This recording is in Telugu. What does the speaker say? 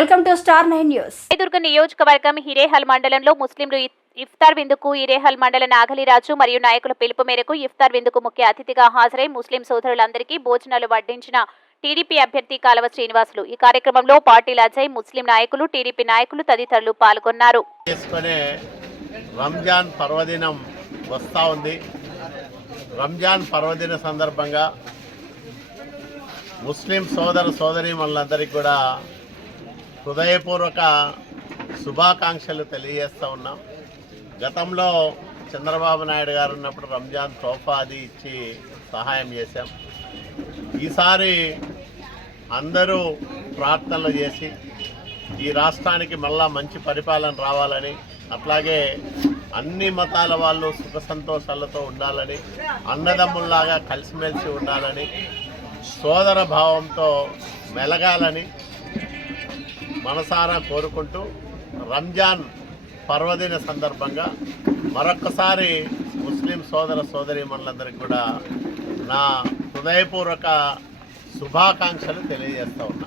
Welcome to star nine news. నియోజకవర్గం హిరేహల్ మండలంలో ముస్లింలు ఇఫ్తార్ విందుకు హిరేహల్ మండల నాగలిరాజు మరియు నాయకుల పిలుపు మేరకు ఇఫ్తార్ విందుకు ముఖ్య అతిథిగా హాజరై ముస్లిం సోదరులందరికీ భోజనాలు వడ్డించిన టీడీపీ అభ్యర్థి కాలవ శ్రీనివాసులు. ఈ కార్యక్రమంలో పార్టీల అజయ్ ముస్లిం నాయకులు టీడీపీ నాయకులు తదితరులు పాల్గొన్నారు. రంజాన్ పర్వదినం వస్తూ ఉంది. రంజాన్ పర్వదిన సందర్భంగా ముస్లిం సోదర సోదరి మనందరికీ కూడా హృదయపూర్వక శుభాకాంక్షలు తెలియజేస్తూ ఉన్నాం. గతంలో చంద్రబాబు నాయుడు గారు ఉన్నప్పుడు రంజాన్ తోఫా అది ఇచ్చి సహాయం చేశాం. ఈసారి అందరూ ప్రార్థనలు చేసి ఈ రాష్ట్రానికి మళ్ళా మంచి పరిపాలన రావాలని అట్లాగే అన్ని మతాల వాళ్ళు సుఖ సంతోషాలతో ఉండాలని అన్నదమ్ముల్లాగా కలిసిమెలిసి ఉండాలని సోదర భావంతో మెలగాలని మనసారా కోరుకుంటూ రంజాన్ పర్వదిన సందర్భంగా మరొక్కసారి ముస్లిం సోదర సోదరి మనందరికీ కూడా నా హృదయపూర్వక శుభాకాంక్షలు తెలియజేస్తూ ఉన్నా.